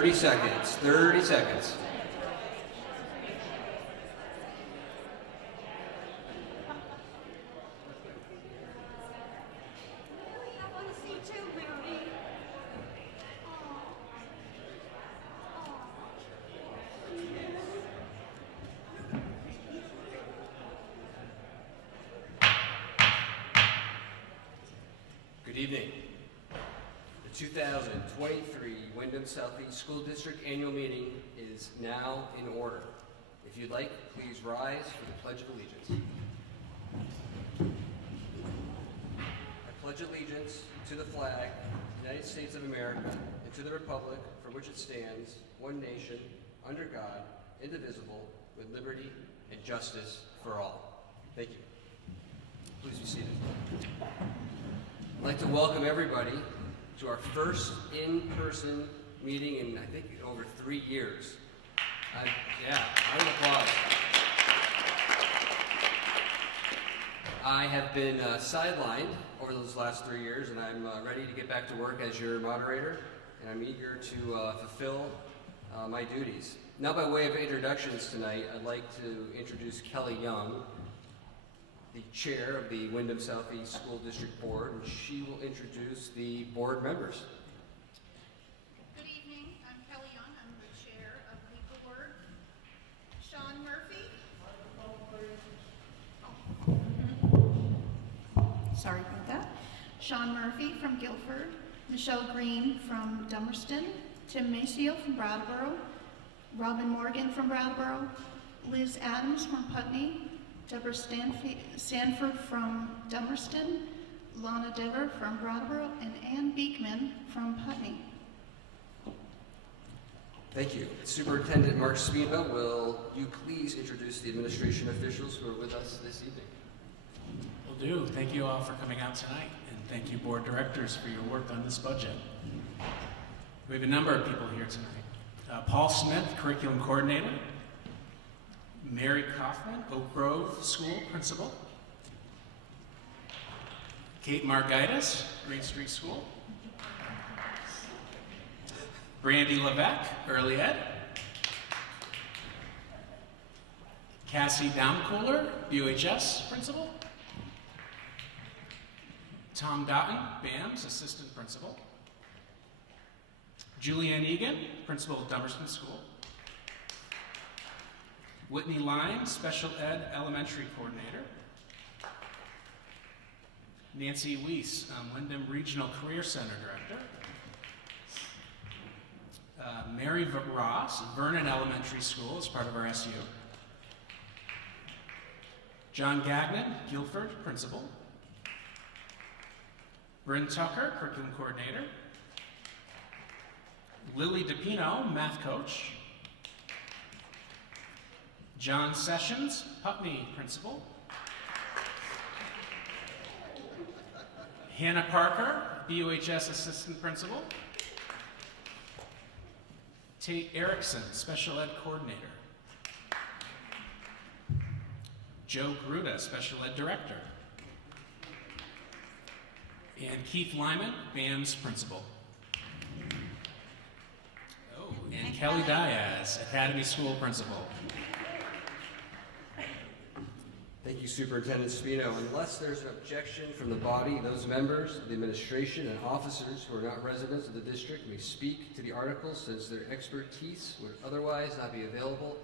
30 seconds. 30 seconds. Good evening. The 2023 Windham Southeast School District Annual Meeting is now in order. If you'd like, please rise for the Pledge of Allegiance. I pledge allegiance to the flag of the United States of America and to the republic for which it stands, one nation, under God, indivisible, with liberty and justice for all. Thank you. Please be seated. I'd like to welcome everybody to our first in-person meeting in, I think, over 3 years. Round of applause. I have been sidelined over those last 3 years, and I'm ready to get back to work as your moderator, and I'm eager to fulfill my duties. Now, by way of introductions tonight, I'd like to introduce Kelly Young, the chair of the Windham Southeast School District Board, and she will introduce the board members. Good evening, I'm Kelly Young, I'm the chair of the board. Sean Murphy. Sorry about that. Sean Murphy from Guilford, Michelle Green from Dummerston, Tim Maceo from Brattleboro, Robin Morgan from Brattleboro, Liz Adams from Putney, Deborah Stanford from Dummerston, Lana Dever from Brattleboro, and Ann Beekman from Putney. Thank you. Superintendent Mark Spina, will you please introduce the administration officials who are with us this evening? Will do. Thank you all for coming out tonight, and thank you, board directors, for your work on this budget. We have a number of people here tonight. Paul Smith, curriculum coordinator. Mary Kaufman, Oak Grove School Principal. Kate Margaitis, Green Street School. Brandy Levesque, Early Ed. Cassie Downcooler, UHS Principal. Tom Dotton, BAMS Assistant Principal. Julianne Egan, Principal of Dummerston School. Whitney Lyme, Special Ed Elementary Coordinator. Nancy Weiss, Windham Regional Career Center Director. Mary Ross, Vernon Elementary School as part of our SU. John Gagnon, Guilford Principal. Bryn Tucker, Curriculum Coordinator. Lily DePino, Math Coach. John Sessions, Putney Principal. Hannah Parker, BUHS Assistant Principal. Tate Erickson, Special Ed Coordinator. Joe Gruda, Special Ed Director. And Keith Lyman, BAMS Principal. Oh, and Kelly Diaz, Academy School Principal. Thank you, Superintendent Spino. Unless there's an objection from the body, those members of the administration and officers who are not residents of the district may speak to the articles since their expertise would otherwise not be available.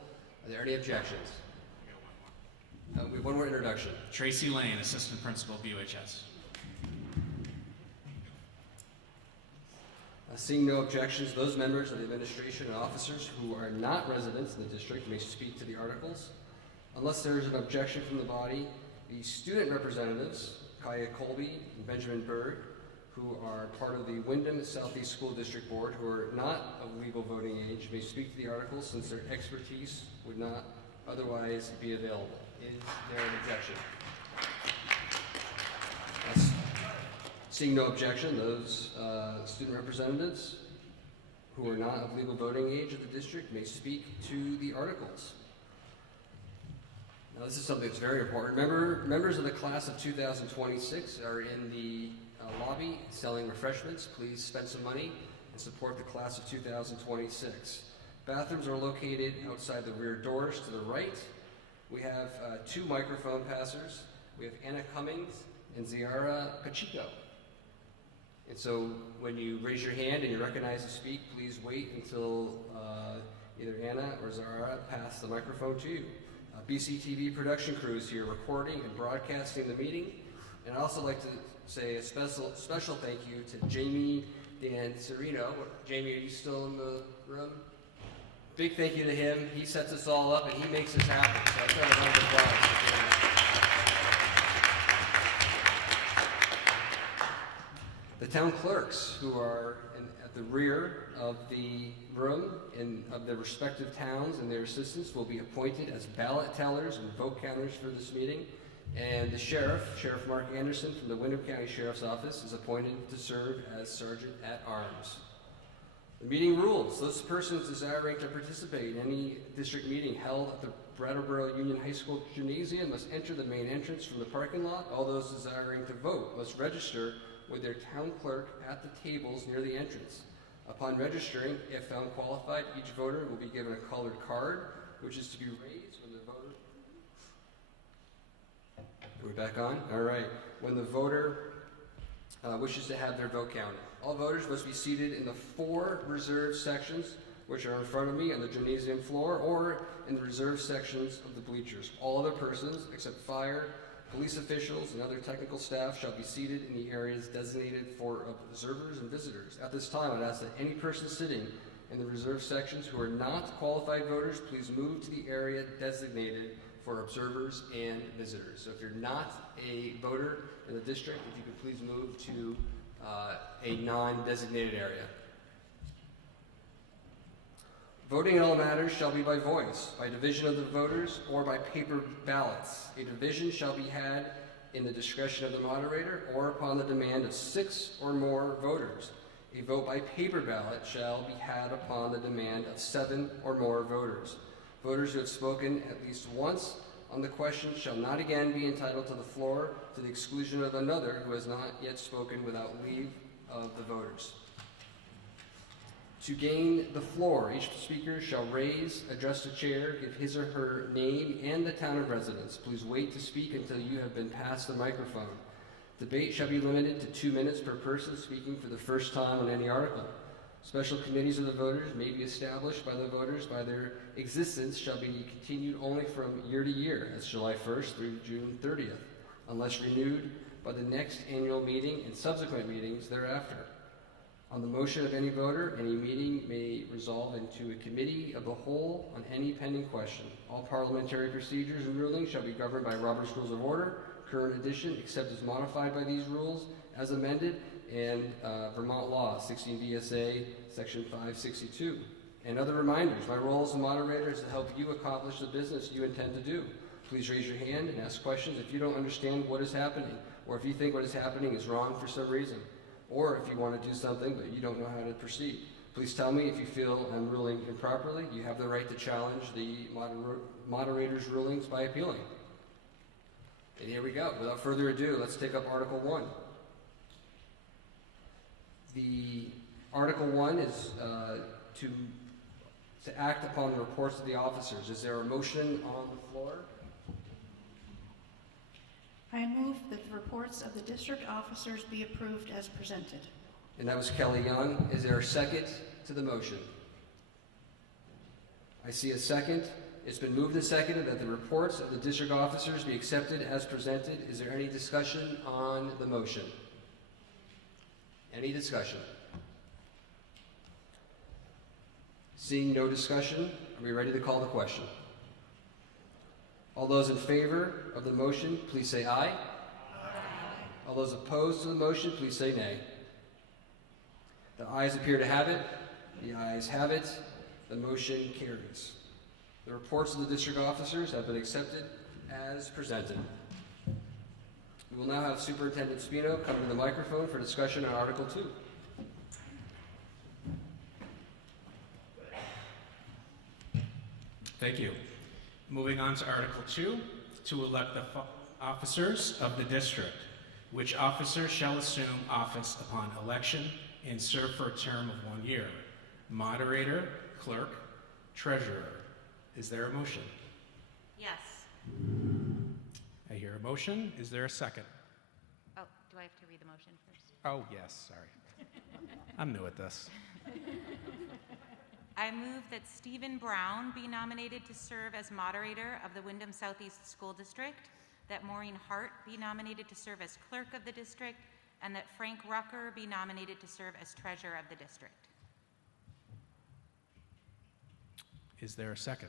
Are there any objections? We have one more introduction. Tracy Lane, Assistant Principal, BUHS. Seeing no objections, those members of the administration and officers who are not residents in the district may speak to the articles. Unless there is an objection from the body, the student representatives, Kaya Colby and Benjamin Berg, who are part of the Windham Southeast School District Board, who are not of legal voting age, may speak to the articles since their expertise would not otherwise be available. Is there an objection? Seeing no objection, those student representatives who are not of legal voting age of the district may speak to the articles. Now, this is something that's very important. Members of the class of 2026 are in the lobby selling refreshments. Please spend some money and support the class of 2026. Bathrooms are located outside the rear doors to the right. We have 2 microphone passers. We have Anna Cummings and Ziara Pacheco. And so when you raise your hand and you're recognized to speak, please wait until either Anna or Zara pass the microphone to you. BCTV production crew is here recording and broadcasting the meeting. And I'd also like to say a special thank you to Jamie Dan Serino. Jamie, are you still in the room? Big thank you to him. He sets us all up and he makes this happen. So let's have a round of applause for Jamie. The town clerks, who are at the rear of the room of their respective towns, and their assistants will be appointed as ballot tellers and vote counters for this meeting. And the Sheriff Mark Anderson from the Windham County Sheriff's Office, is appointed to serve as Sergeant at Arms. The meeting rules. Those persons desiring to participate in any district meeting held at the Brattleboro Union High School Gymnasium must enter the main entrance from the parking lot. All those desiring to vote must register with their town clerk at the tables near the entrance. Upon registering, if found qualified, each voter will be given a colored card, which is to be raised when the voter... Are we back on? All right. When the voter wishes to have their vote counted. All voters must be seated in the 4 reserved sections, which are in front of me on the gymnasium floor, or in the reserved sections of the bleachers. All other persons, except fire, police officials, and other technical staff, shall be seated in the areas designated for observers and visitors. At this time, I'd ask that any person sitting in the reserved sections who are not qualified voters, please move to the area designated for observers and visitors. So if you're not a voter in the district, if you could please move to a non-designated area. Voting in all matters shall be by voice, by division of the voters, or by paper ballots. A division shall be had in the discretion of the moderator or upon the demand of 6 or more voters. A vote by paper ballot shall be had upon the demand of 7 or more voters. Voters who have spoken at least once on the question shall not again be entitled to the floor, to the exclusion of another who has not yet spoken without leave of the voters. To gain the floor, each speaker shall raise, address the chair, give his or her name and the town of residence. Please wait to speak until you have been passed the microphone. Debate shall be limited to 2 minutes per person speaking for the first time on any article. Special committees of the voters may be established by the voters. By their existence shall be continued only from year to year, as July 1st through June 30th, unless renewed by the next annual meeting and subsequent meetings thereafter. On the motion of any voter, any meeting may resolve into a committee of the whole on any pending question. All parliamentary procedures and rulings shall be governed by Robert's Rules of Order, current edition, except as modified by these rules, as amended, and Vermont Law, 16 VSA, Section 562. And other reminders, my role as a moderator is to help you accomplish the business you intend to do. Please raise your hand and ask questions if you don't understand what is happening, or if you think what is happening is wrong for some reason, or if you want to do something but you don't know how to proceed. Please tell me if you feel I'm ruling improperly. You have the right to challenge the moderator's rulings by appealing. And here we go. Without further ado, let's take up Article 1. The Article 1 is to act upon the reports of the officers. Is there a motion on the floor? I move that the reports of the district officers be approved as presented. And that was Kelly Young. Is there a second to the motion? I see a second. It's been moved and seconded that the reports of the district officers be accepted as presented. Is there any discussion on the motion? Any discussion? Seeing no discussion, are we ready to call the question? All those in favor of the motion, please say aye. Aye. All those opposed to the motion, please say nay. The ayes appear to have it. The ayes have it. The motion carries. The reports of the district officers have been accepted as presented. We will now have Superintendent Spino come to the microphone for discussion on Article 2. Thank you. Moving on to Article 2, to elect the officers of the district, which officer shall assume office upon election and serve for a term of 1 year. Moderator, clerk, treasurer. Is there a motion? Yes. I hear a motion. Is there a second? Oh, do I have to read the motion first? Oh, yes, sorry. I'm new at this. I move that Stephen Brown be nominated to serve as moderator of the Windham Southeast School District, that Maureen Hart be nominated to serve as clerk of the district, and that Frank Rucker be nominated to serve as treasurer of the district. Is there a second?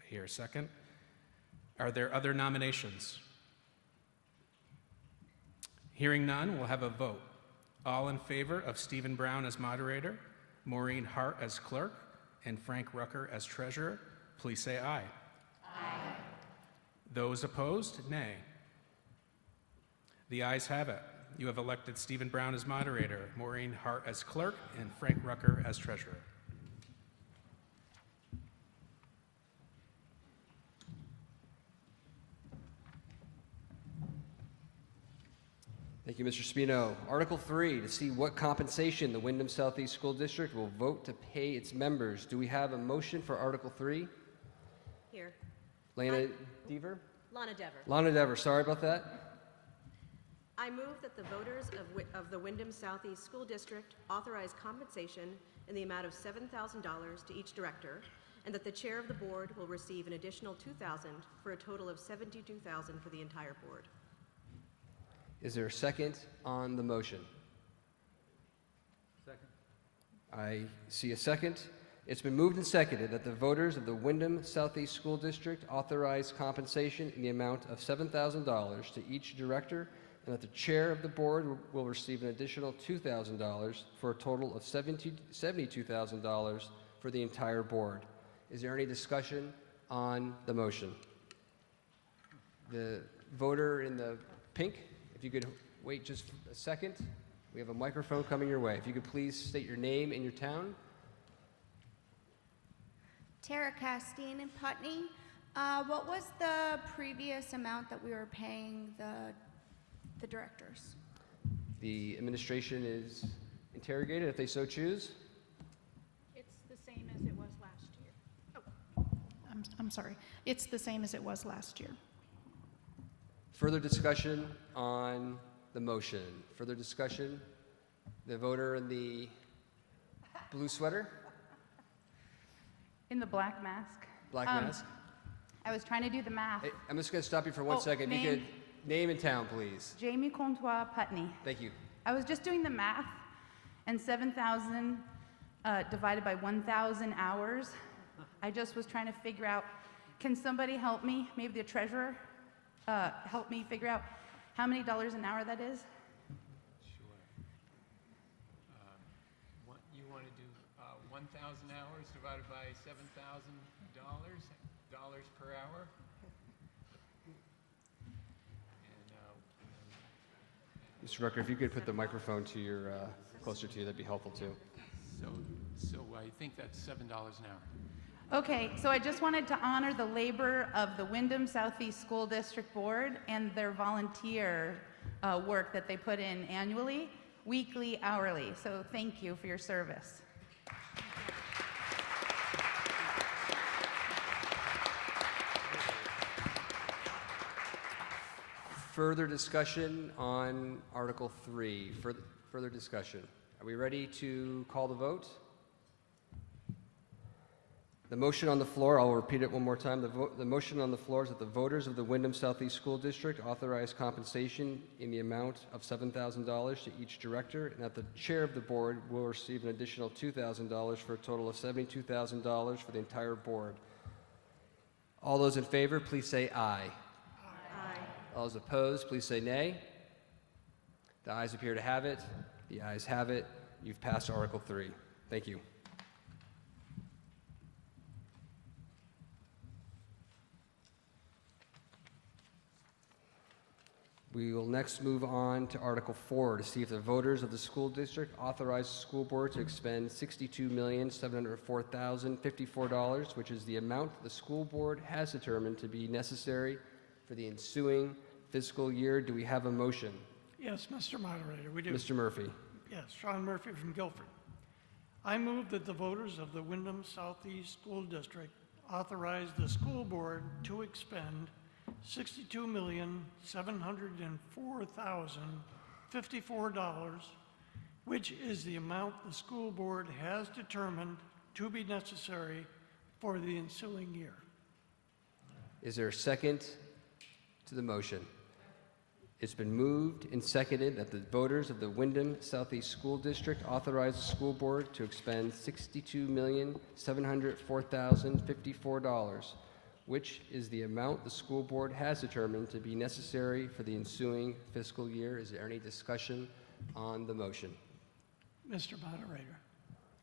I hear a second. Are there other nominations? Hearing none, we'll have a vote. All in favor of Stephen Brown as moderator, Maureen Hart as clerk, and Frank Rucker as treasurer, please say aye. Aye. Those opposed, nay. The ayes have it. You have elected Stephen Brown as moderator, Maureen Hart as clerk, and Frank Rucker as treasurer. Thank you, Mr. Spino. Article 3, to see what compensation the Windham Southeast School District will vote to pay its members. Do we have a motion for Article 3? Here. Lana Dever? Lana Dever. Lana Dever, sorry about that. I move that the voters of the Windham Southeast School District authorize compensation in the amount of $7,000 to each director, and that the chair of the board will receive an additional $2,000 for a total of $72,000 for the entire board. Is there a second on the motion? Second. I see a second. It's been moved and seconded that the voters of the Windham Southeast School District authorize compensation in the amount of $7,000 to each director, and that the chair of the board will receive an additional $2,000 for a total of $72,000 for the entire board. Is there any discussion on the motion? The voter in the pink, if you could wait just a second. We have a microphone coming your way. If you could please state your name and your town. Tara Castine in Putney. What was the previous amount that we were paying the directors? The administration is interrogated if they so choose. It's the same as it was last year. Oh, I'm sorry. It's the same as it was last year. Further discussion on the motion. Further discussion. The voter in the blue sweater, In the black mask. black mask. I was trying to do the math. Hey, I'm just going to stop you for one second. If you could name and town, please. Jamie Comtois, Putney. Thank you. I was just doing the math, and 7,000 divided by 1,000 hours. I just was trying to figure out, can somebody help me, maybe the treasurer, help me figure out how many dollars an hour that is? Sure. You want to do 1,000 hours divided by $7,000 per hour? And, Mr. Rucker, if you could put the microphone to your closer to you, that'd be helpful too. so I think that's $7 an hour. Okay, so I just wanted to honor the labor of the Windham Southeast School District Board and their volunteer work that they put in annually, weekly, hourly. So thank you for your service. Further discussion on Article 3. Further discussion. Are we ready to call the vote? The motion on the floor, I'll repeat it one more time. The motion on the floor is that the voters of the Windham Southeast School District authorize compensation in the amount of $7,000 to each director, and that the chair of the board will receive an additional $2,000 for a total of $72,000 for the entire board. All those in favor, please say aye. Aye. All those opposed, please say nay. The ayes appear to have it. The ayes have it. You've passed Article 3. Thank you. We will next move on to Article 4 to see if the voters of the school district authorize the school board to expend $62,704,054, which is the amount the school board has determined to be necessary for the ensuing fiscal year. Do we have a motion? Yes, Mr. Moderator, we do. Mr. Murphy. Yes, Sean Murphy from Guilford. I move that the voters of the Windham Southeast School District authorize the school board to expend $62,704,054, which is the amount the school board has determined to be necessary for the ensuing year. Is there a second to the motion? It's been moved and seconded that the voters of the Windham Southeast School District authorize the school board to expend $62,704,054, which is the amount the school board has determined to be necessary for the ensuing fiscal year. Is there any discussion on the motion? Mr. Moderator.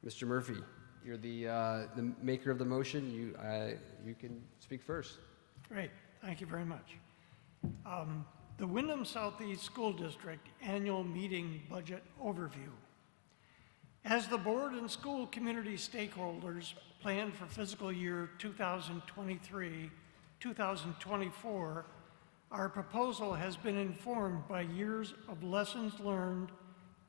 Mr. Murphy, you're the maker of the motion. You can speak first. Great, thank you very much. The Windham Southeast School District Annual Meeting Budget Overview. As the board and school community stakeholders plan for fiscal year 2023-2024, our proposal has been informed by years of lessons learned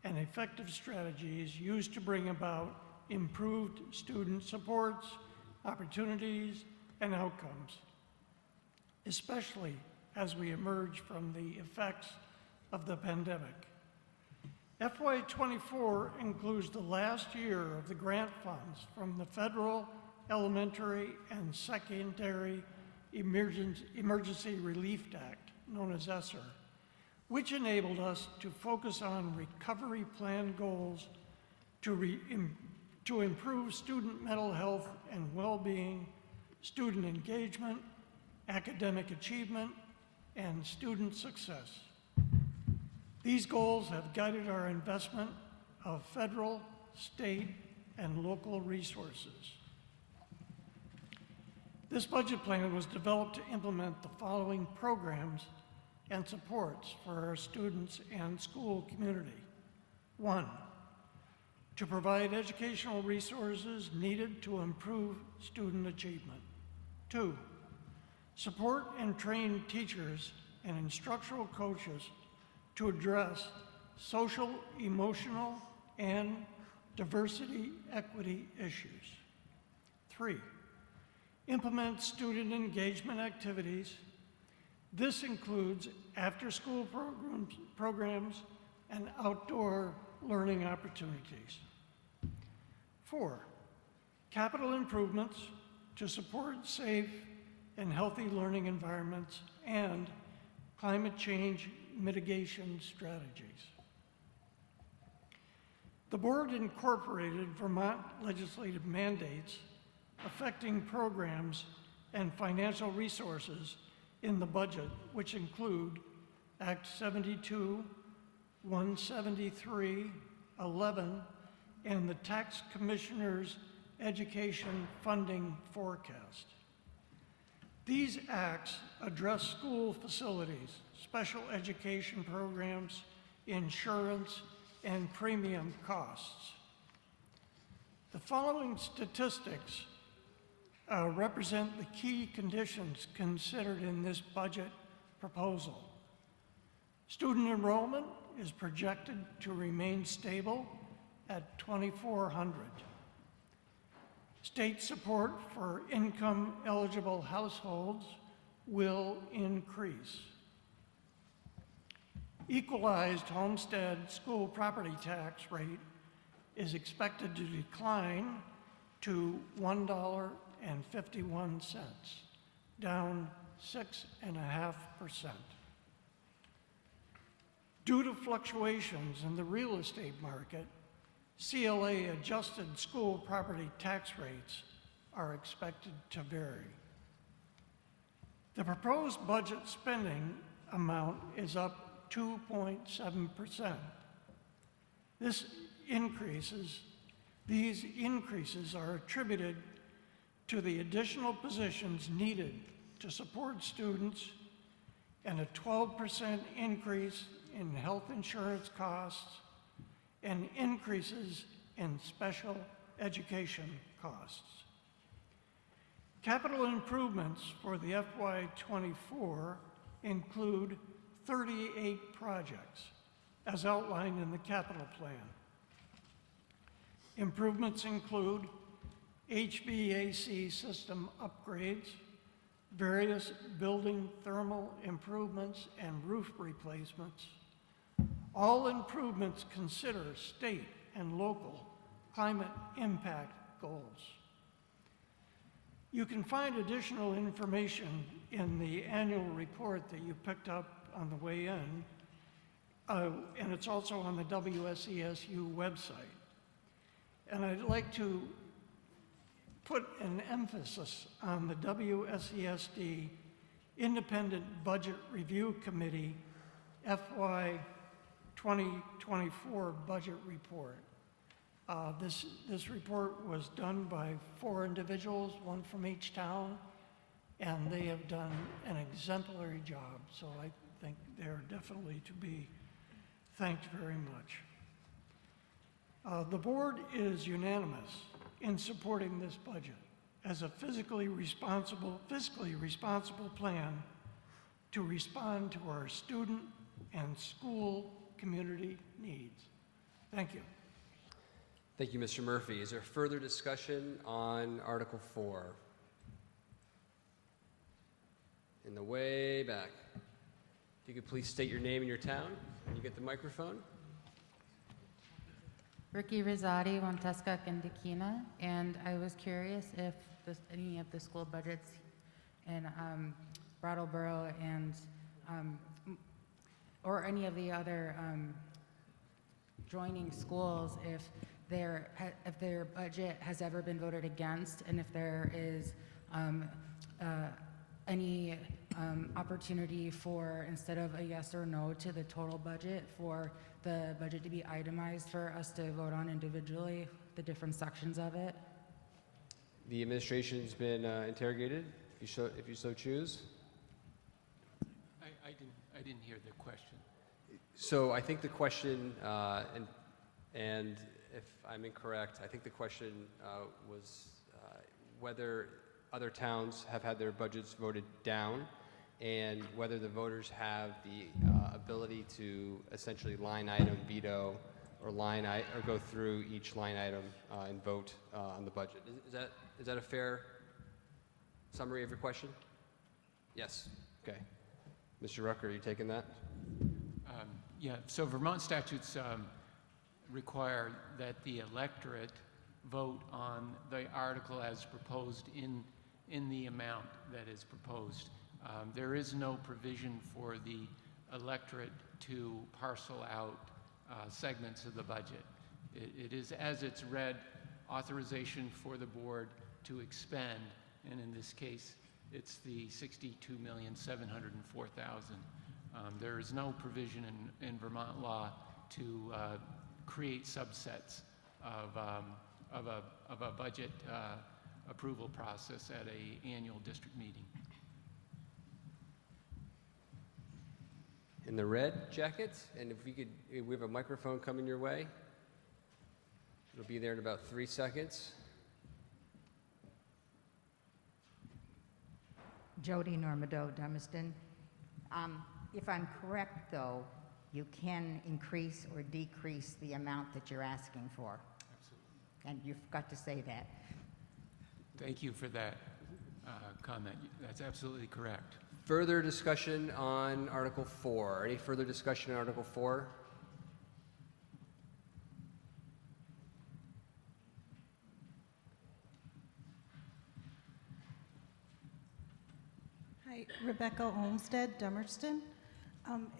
and effective strategies used to bring about improved student supports, opportunities, and outcomes, especially as we emerge from the effects of the pandemic. FY24 includes the last year of the grant funds from the Federal Elementary and Secondary Emergency Relief Act, known as ESSER, which enabled us to focus on recovery plan goals to improve student mental health and well-being, student engagement, academic achievement, and student success. These goals have guided our investment of federal, state, and local resources. This budget plan was developed to implement the following programs and supports for our students and school community. 1, to provide educational resources needed to improve student achievement. 2, support and train teachers and instructional coaches to address social, emotional, and diversity equity issues. 3, implement student engagement activities. This includes after-school programs and outdoor learning opportunities. 4, capital improvements to support safe and healthy learning environments and climate change mitigation strategies. The board incorporated Vermont legislative mandates affecting programs and financial resources in the budget, which include Act 72, 173, 11, and the Tax Commissioner's Education Funding Forecast. These acts address school facilities, special education programs, insurance, and premium costs. The following statistics represent the key conditions considered in this budget proposal. Student enrollment is projected to remain stable at 2,400. State support for income-eligible households will increase. Equalized homestead school property tax rate is expected to decline to $1.51, down 6.5%. Due to fluctuations in the real estate market, CLA adjusted school property tax rates are expected to vary. The proposed budget spending amount is up 2.7%. These increases are attributed to the additional positions needed to support students and a 12% increase in health insurance costs and increases in special education costs. Capital improvements for the FY24 include 38 projects, as outlined in the capital plan. Improvements include HVAC system upgrades, various building thermal improvements, and roof replacements. All improvements consider state and local climate impact goals. You can find additional information in the annual report that you picked up on the way in, and it's also on the WSESU website. And I'd like to put an emphasis on the WSESD Independent Budget Review Committee FY 2024 budget report. This report was done by 4 individuals, 1 from each town, and they have done an exemplary job. So I think they're definitely to be thanked very much. The board is unanimous in supporting this budget as a fiscally responsible plan to respond to our student and school community needs. Thank you. Thank you, Mr. Murphy. Is there further discussion on Article 4? In the way back. If you could please state your name and your town when you get the microphone. Ricky Rosati, Wantesca, Gandikina, and I was curious if any of the school budgets in Brattleboro and or any of the other joining schools, if their budget has ever been voted against, and if there is any opportunity for, instead of a yes or no to the total budget, for the budget to be itemized for us to vote on individually, the different sections of it. The administration's been interrogated, if you so choose. I didn't hear the question. So I think the question, and if I'm incorrect, I think the question was whether other towns have had their budgets voted down, and whether the voters have the ability to essentially line item veto or go through each line item and vote on the budget. Is that a fair summary of your question? Yes. Okay. Mr. Rucker, are you taking that? Yeah. So Vermont statutes require that the electorate vote on the article as proposed in the amount that is proposed. There is no provision for the electorate to parcel out segments of the budget. It is, as it's read, authorization for the board to expend, and in this case, it's the $62,704,000. There is no provision in Vermont law to create subsets of a budget approval process at an annual district meeting. In the red jacket, and if we have a microphone coming your way. It'll be there in about 3 seconds. Jody Normadeau, Dummerston. If I'm correct, though, you can increase or decrease the amount that you're asking for. Absolutely. And you've got to say that. Thank you for that comment. That's absolutely correct. Further discussion on Article 4. Any further discussion on Article 4? Hi, Rebecca Olmsted, Dummerston.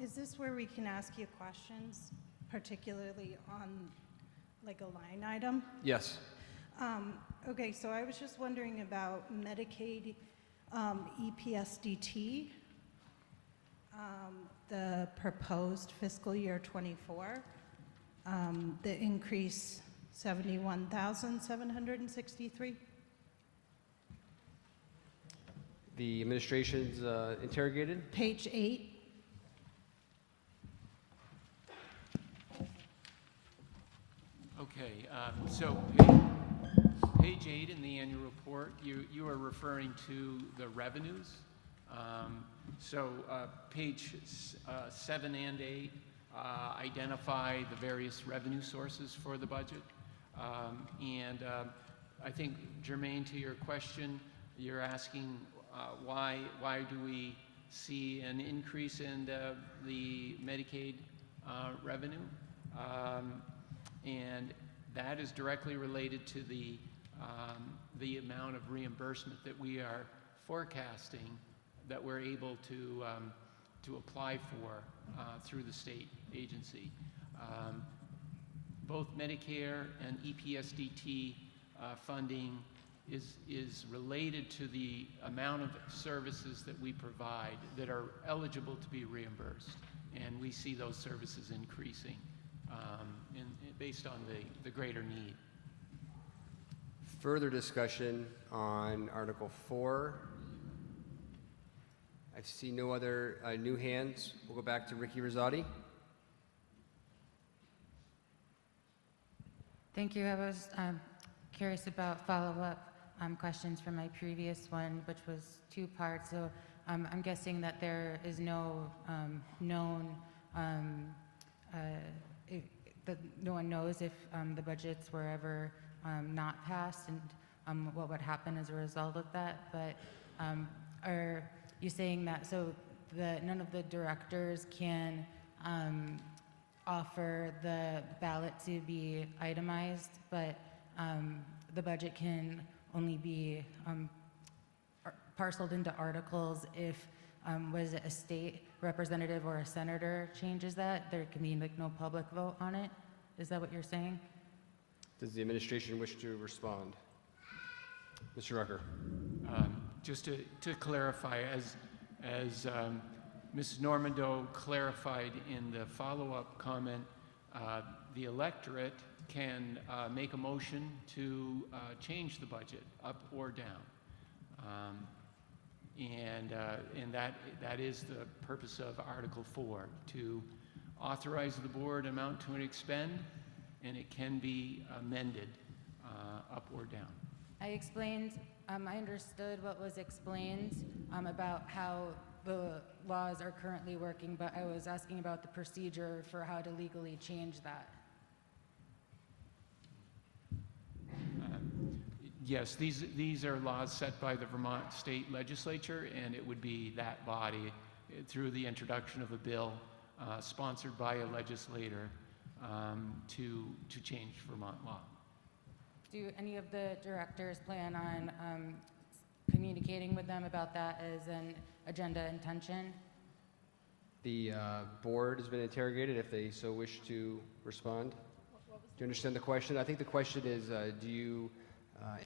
Is this where we can ask you questions, particularly on like a line item? Yes. Okay, so I was just wondering about Medicaid EPSDT, the proposed fiscal year 24, the increase 71,763. The administration's interrogated. Page 8. Okay, so page 8 in the annual report, you are referring to the revenues. So page 7 and 8 identify the various revenue sources for the budget. I think, germane to your question, you're asking why do we see an increase in the Medicaid revenue? And that is directly related to the amount of reimbursement that we are forecasting that we're able to apply for through the state agency. Both Medicare and EPSDT funding is related to the amount of services that we provide that are eligible to be reimbursed. And we see those services increasing based on the greater need. Further discussion on Article 4. I see no other new hands. We'll go back to Ricky Rosati. Thank you. I was curious about follow-up questions from my previous one, which was 2 parts. So I'm guessing that there is no known, that no one knows if the budgets were ever not passed and what would happen as a result of that. But are you saying that so none of the directors can offer the ballot to be itemized, but the budget can only be parceled into articles if, was it a state representative or a senator changes that? There can be like no public vote on it? Is that what you're saying? Does the administration wish to respond? Mr. Rucker. Just to clarify, as Mrs. Normando clarified in the follow-up comment, the electorate can make a motion to change the budget up or down. And that is the purpose of Article 4, to authorize the board amount to expend, and it can be amended up or down. I explained, I understood what was explained about how the laws are currently working, but I was asking about the procedure for how to legally change that. Yes, these are laws set by the Vermont State Legislature, and it would be that body, through the introduction of a bill sponsored by a legislator, to change Vermont law. Do any of the directors plan on communicating with them about that as an agenda intention? The board has been interrogated if they so wish to respond. Do you understand the question? I think the question is, do you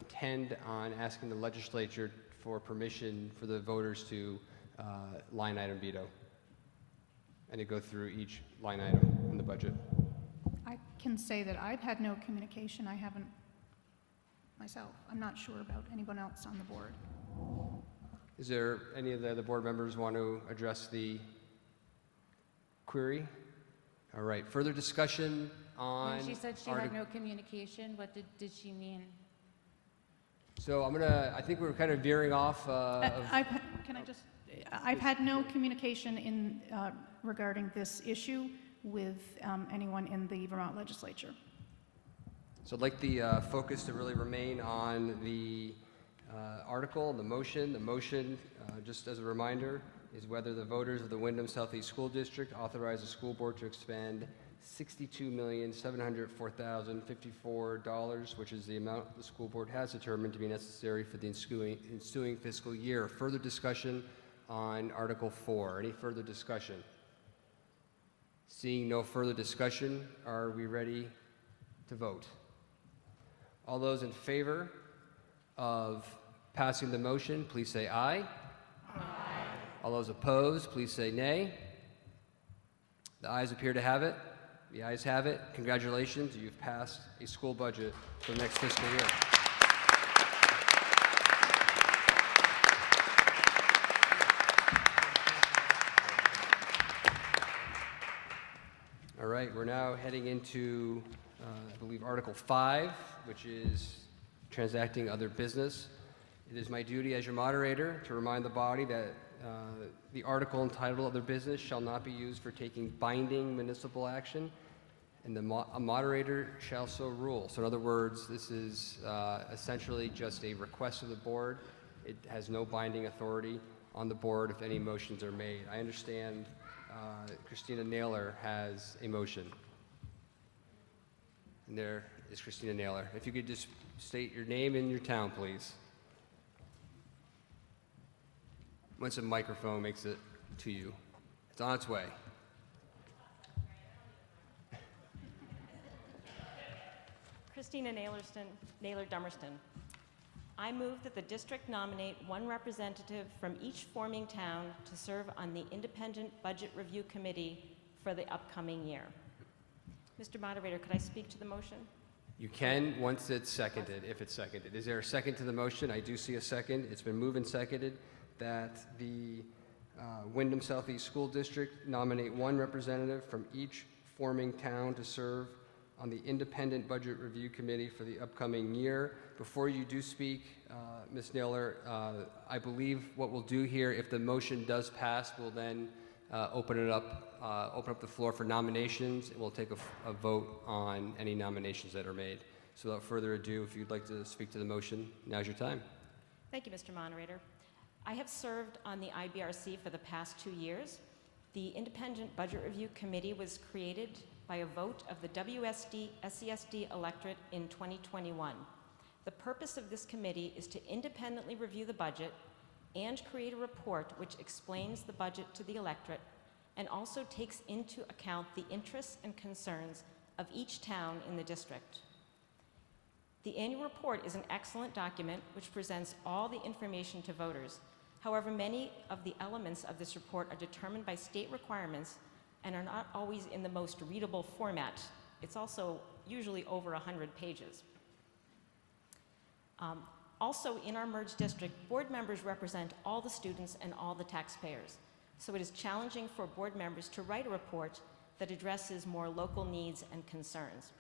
intend on asking the legislature for permission for the voters to line item veto and to go through each line item in the budget? I can say that I've had no communication. I haven't myself. I'm not sure about anyone else on the board. Is there any of the other board members want to address the query? All right, further discussion on... When she said she had no communication, what did she mean? So I think we're kind of veering off I've had no communication in regarding this issue with anyone in the Vermont legislature. So I'd like the focus to really remain on the article, the motion. The motion, just as a reminder, is whether the voters of the Windham Southeast School District authorize the school board to expend $62,704,054, which is the amount the school board has determined to be necessary for the ensuing fiscal year. Further discussion on Article 4. Any further discussion? Seeing no further discussion, are we ready to vote? All those in favor of passing the motion, please say aye. Aye. All those opposed, please say nay. The ayes appear to have it. The ayes have it. Congratulations, you've passed a school budget for the next fiscal year. All right, we're now heading into, I believe, Article 5, which is transacting other business. It is my duty as your moderator to remind the body that the article entitled Other Business shall not be used for taking binding municipal action, and a moderator shall so rule. So in other words, this is essentially just a request of the board. It has no binding authority on the board if any motions are made. I understand Christina Naylor has a motion. And there is Christina Naylor. If you could just state your name and your town, please. Once a microphone makes it to you, it's on its way. Christina Naylor Dummerston. I move that the district nominate one representative from each forming town to serve on the Independent Budget Review Committee for the upcoming year. Mr. Moderator, could I speak to the motion? You can once it's seconded, if it's seconded. Is there a second to the motion? I do see a second. It's been moved and seconded that the Windham Southeast School District nominate one representative from each forming town to serve on the Independent Budget Review Committee for the upcoming year. Before you do speak, Ms. Naylor, I believe what we'll do here, if the motion does pass, we'll then open up the floor for nominations, and we'll take a vote on any nominations that are made. So without further ado, if you'd like to speak to the motion, now's your time. Thank you, Mr. Moderator. I have served on the IBRC for the past 2 years. The Independent Budget Review Committee was created by a vote of the SESD electorate in 2021. The purpose of this committee is to independently review the budget and create a report which explains the budget to the electorate and also takes into account the interests and concerns of each town in the district. The annual report is an excellent document which presents all the information to voters. However, many of the elements of this report are determined by state requirements and are not always in the most readable format. It's also usually over 100 pages. Also, in our merged district, board members represent all the students and all the taxpayers. So it is challenging for board members to write a report that addresses more local needs and concerns.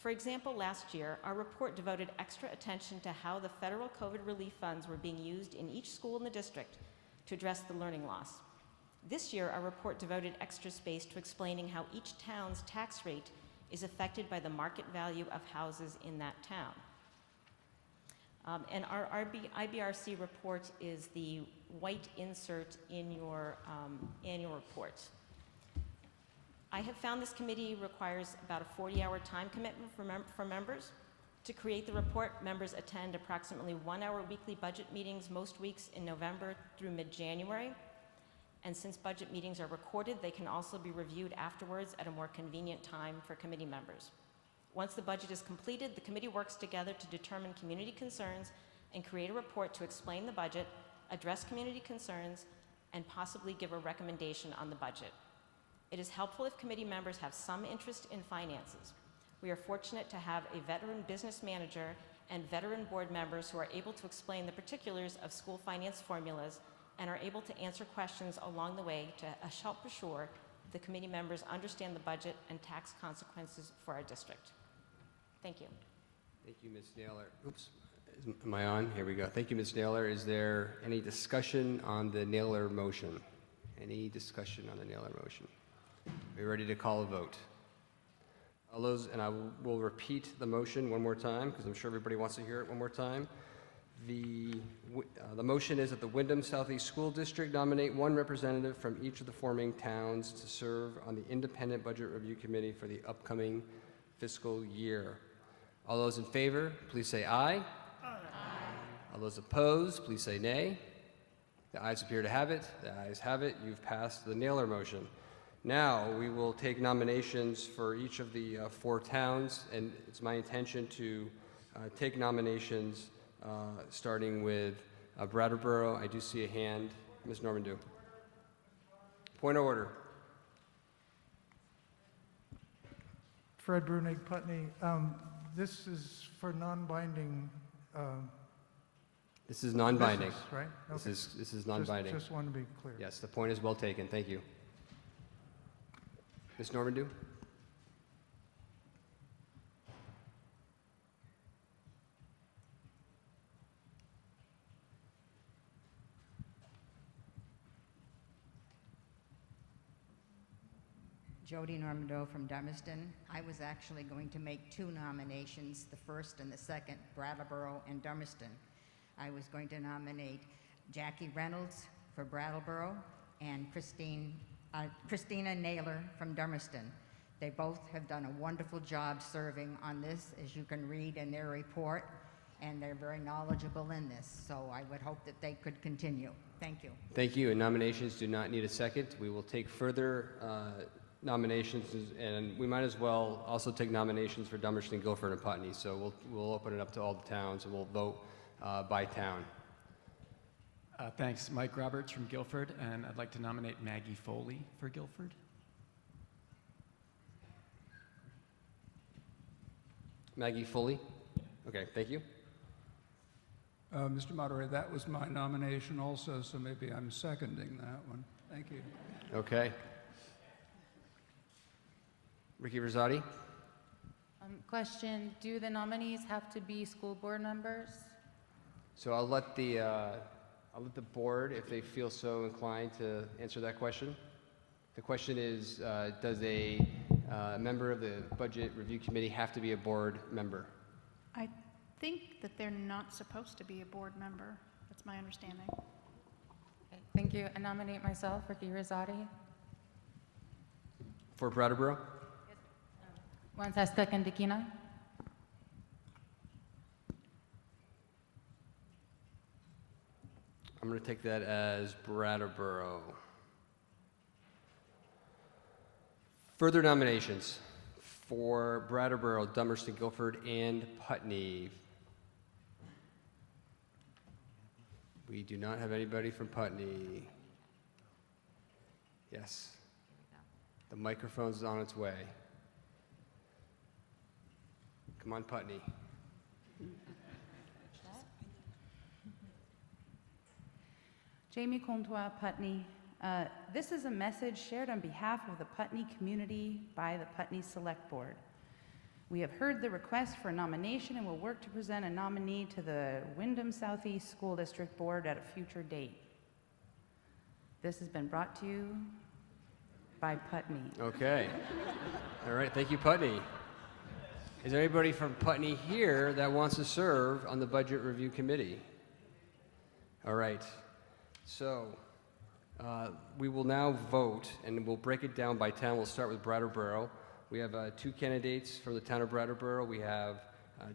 For example, last year, our report devoted extra attention to how the federal COVID relief funds were being used in each school in the district to address the learning loss. This year, our report devoted extra space to explaining how each town's tax rate is affected by the market value of houses in that town. And our IBRC report is the white insert in your annual report. I have found this committee requires about a 40-hour time commitment for members. To create the report, members attend approximately 1-hour weekly budget meetings most weeks in November through mid-January. And since budget meetings are recorded, they can also be reviewed afterwards at a more convenient time for committee members. Once the budget is completed, the committee works together to determine community concerns and create a report to explain the budget, address community concerns, and possibly give a recommendation on the budget. It is helpful if committee members have some interest in finances. We are fortunate to have a veteran business manager and veteran board members who are able to explain the particulars of school finance formulas and are able to answer questions along the way to help assure the committee members understand the budget and tax consequences for our district. Thank you. Thank you, Ms. Naylor. Oops, am I on? Here we go. Thank you, Ms. Naylor. Is there any discussion on the Naylor motion? Any discussion on the Naylor motion? Are you ready to call a vote? All those, and I will repeat the motion one more time because I'm sure everybody wants to hear it one more time. The motion is that the Windham Southeast School District nominate one representative from each of the forming towns to serve on the Independent Budget Review Committee for the upcoming fiscal year. All those in favor, please say aye. Aye. All those opposed, please say nay. The ayes appear to have it. The ayes have it. You've passed the Naylor motion. Now we will take nominations for each of the 4 towns, and it's my intention to take nominations starting with Brattleboro. I do see a hand. Ms. Normandeau. Point of order. Fred Brunig, Putney. This is for non-binding. This is non-binding, business, right? Okay. This is non-binding. Just want to be clear. Yes, the point is well taken. Thank you. Ms. Normandeau. Jody Normando from Dummerston. I was actually going to make two nominations, the first and the second, Brattleboro and Dummerston. I was going to nominate Jackie Reynolds for Brattleboro and Christina Naylor from Dummerston. They both have done a wonderful job serving on this, as you can read in their report, and they're very knowledgeable in this, so I would hope that they could continue. Thank you. Thank you, and nominations do not need a second. We will take further nominations, and we might as well also take nominations for Dummerston, Guilford, and Putney. So we'll open it up to all the towns, and we'll vote by town. Thanks. Mike Roberts from Guilford, and I'd like to nominate Maggie Foley for Guilford. Maggie Foley? Okay, thank you. Mr. Moderator, that was my nomination also, so maybe I'm seconding that one. Thank you. Okay. Ricky Rosati? Question, do the nominees have to be school board members? So I'll let the board, if they feel so inclined, to answer that question. The question is, does a member of the Budget Review Committee have to be a board member? I think that they're not supposed to be a board member. That's my understanding. Okay, thank you. I nominate myself, Ricky Rosati. For Brattleboro? Once I second Dikina. I'm going to take that as Brattleboro. Further nominations for Brattleboro, Dummerston, Guilford, and Putney. We do not have anybody from Putney. Yes. The microphone's on its way. Come on, Putney. Jamie Comtois, Putney. This is a message shared on behalf of the Putney community by the Putney Select Board. We have heard the request for a nomination and will work to present a nominee to the Windham Southeast School District Board at a future date. This has been brought to you by Putney. Okay. All right, thank you, Putney. Is there anybody from Putney here that wants to serve on the Budget Review Committee? All right. So we will now vote, and we'll break it down by town. We'll start with Brattleboro. We have two candidates for the town of Brattleboro. We have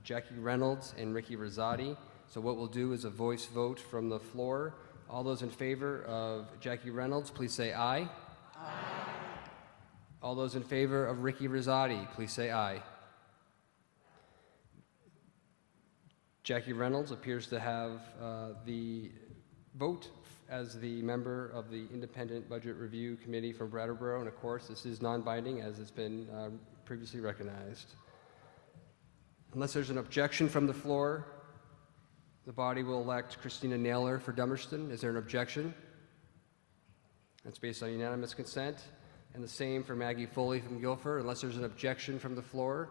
Jackie Reynolds and Ricky Rosati. So what we'll do is a voice vote from the floor. All those in favor of Jackie Reynolds, please say aye. Aye. All those in favor of Ricky Rosati, please say aye. Jackie Reynolds appears to have the vote as the member of the Independent Budget Review Committee from Brattleboro, and of course this is non-binding as it's been previously recognized. Unless there's an objection from the floor, the body will elect Christina Naylor for Dummerston. Is there an objection? That's based on unanimous consent. And the same for Maggie Foley from Guilford. Unless there's an objection from the floor,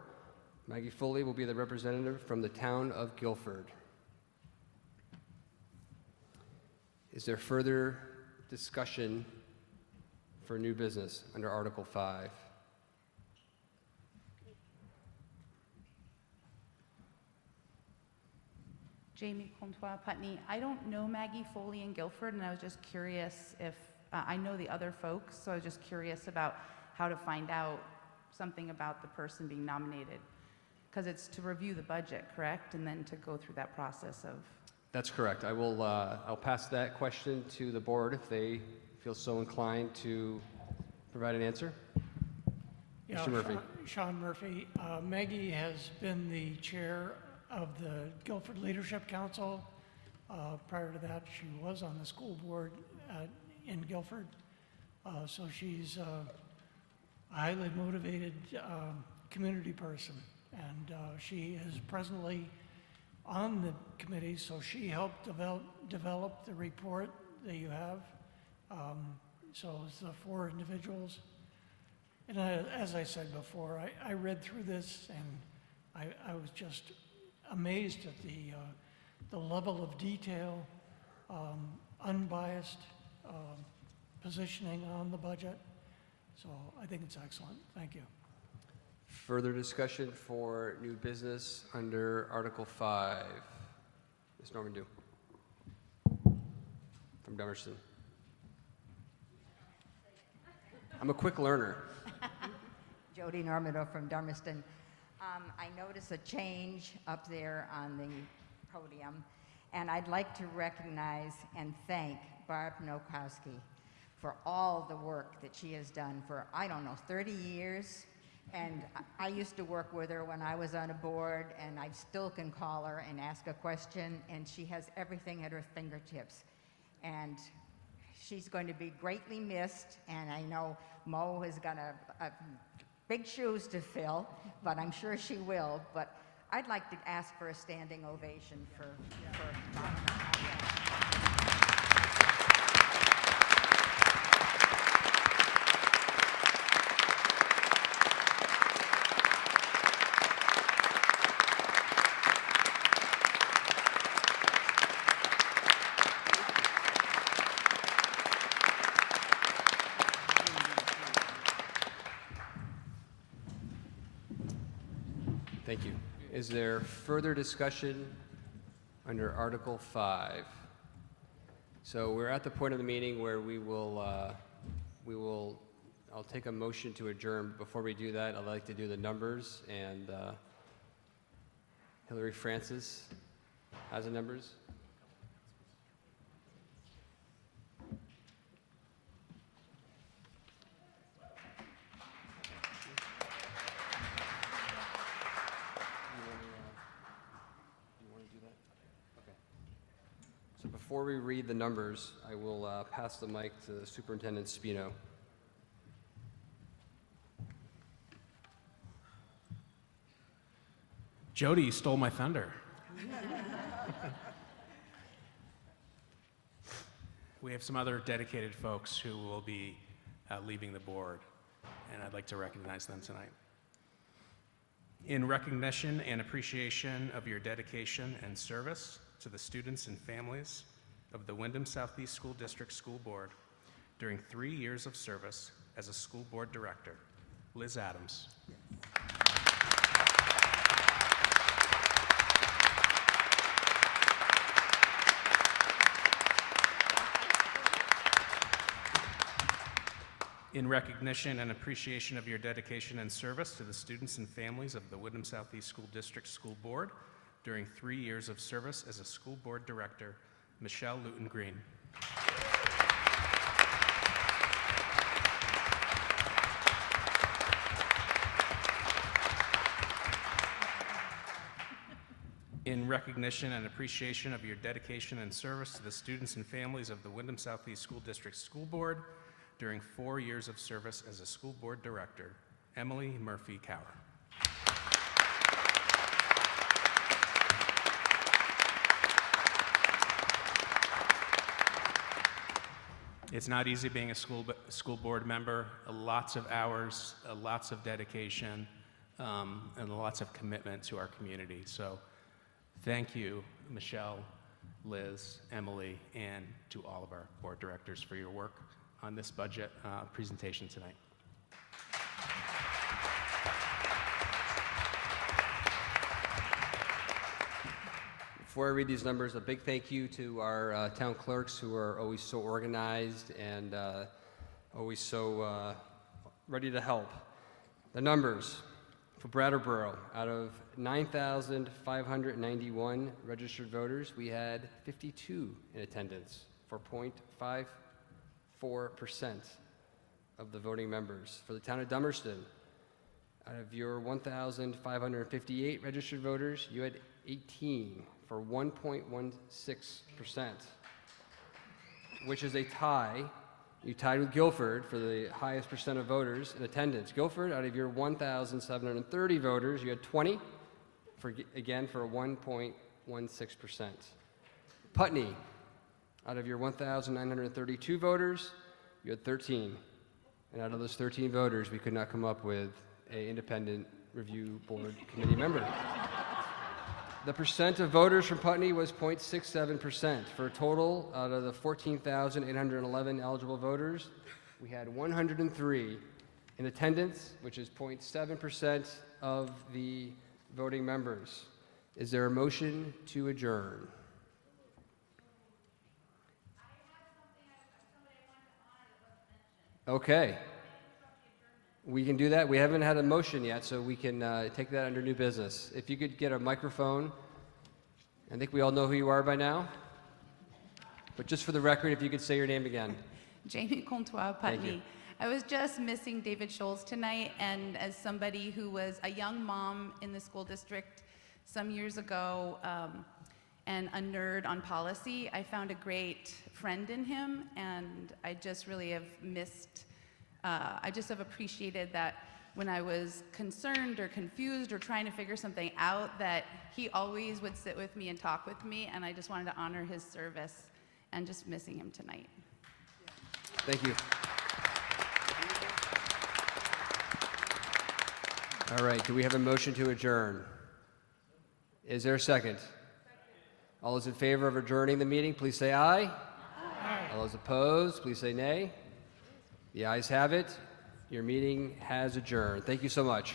Maggie Foley will be the representative from the town of Guilford. Is there further discussion for new business under Article 5? Jamie Comtois, Putney. I don't know Maggie Foley in Guilford, and I was just curious if, I know the other folks, so I was just curious about how to find out something about the person being nominated. Because it's to review the budget, correct? And then to go through that process of... That's correct. I will, I'll pass that question to the board if they feel so inclined to provide an answer. Yeah, Mr. Murphy. Sean Murphy. Maggie has been the chair of the Guilford Leadership Council. Prior to that, she was on the school board in Guilford. So she's a highly motivated community person. And she is presently on the committee, so she helped develop the report that you have. So it's the four individuals. And as I said before, I read through this and I was just amazed at the level of detail, unbiased positioning on the budget. So I think it's excellent. Thank you. Further discussion for new business under Article 5. Ms. Norman Dew from Dummerston. I'm a quick learner. Jody Normandeau from Dummerston. I notice a change up there on the podium, and I'd like to recognize and thank Barb Nokowski for all the work that she has done for, 30 years. And I used to work with her when I was on a board, and I still can call her and ask a question, and she has everything at her fingertips. And she's going to be greatly missed, and I know Mo has got a big shoes to fill, but I'm sure she will. But I'd like to ask for a standing ovation for Bob. Thank you. Is there further discussion under Article 5? So we're at the point of the meeting where I'll take a motion to adjourn. Before we do that, I'd like to do the numbers, and Hillary Francis has the numbers. Before we read the numbers, I will pass the mic to Superintendent Spino. Jody, you stole my thunder. We have some other dedicated folks who will be leaving the board, and I'd like to recognize them tonight. In recognition and appreciation of your dedication and service to the students and families of the Windham Southeast School District School Board during 3 years of service as a school board director, Liz Adams. In recognition and appreciation of your dedication and service to the students and families of the Windham Southeast School District School Board during 3 years of service as a school board director, Michelle Luton Green. In recognition and appreciation of your dedication and service to the students and families of the Windham Southeast School District School Board during 4 years of service as a school board director, Emily Murphy Cower. It's not easy being a school board member. Lots of hours, lots of dedication, and lots of commitment to our community. So thank you, Michelle, Liz, Emily, and to all of our board directors for your work on this budget presentation tonight. Before I read these numbers, a big thank you to our town clerks who are always so organized and always so ready to help. The numbers for Brattleboro: out of 9,591 registered voters, we had 52 in attendance for 0.54% of the voting members. For the town of Dummerston, out of your 1,558 registered voters, you had 18 for 1.16%, which is a tie. You tied with Guilford for the highest percent of voters in attendance. Guilford, out of your 1,730 voters, you had 20, for 1.16%. Putney, out of your 1,932 voters, you had 13. And out of those 13 voters, we could not come up with an independent review board committee member. The percent of voters from Putney was 0.67%. For a total, out of the 14,811 eligible voters, we had 103 in attendance, which is 0.7% of the voting members. Is there a motion to adjourn? Okay. We can do that. We haven't had a motion yet, so we can take that under new business. If you could get a microphone. I think we all know who you are by now. But just for the record, if you could say your name again. Jamie Comtois, Putney. I was just missing David Scholes tonight, and as somebody who was a young mom in the school district some years ago and a nerd on policy, I found a great friend in him, and I just really have missed, I just have appreciated that when I was concerned or confused or trying to figure something out, that he always would sit with me and talk with me, and I just wanted to honor his service, and just missing him tonight. Thank you. All right, do we have a motion to adjourn? Is there a second? All those in favor of adjourning the meeting, please say aye. Aye. All those opposed, please say nay. The ayes have it. Your meeting has adjourned. Thank you so much.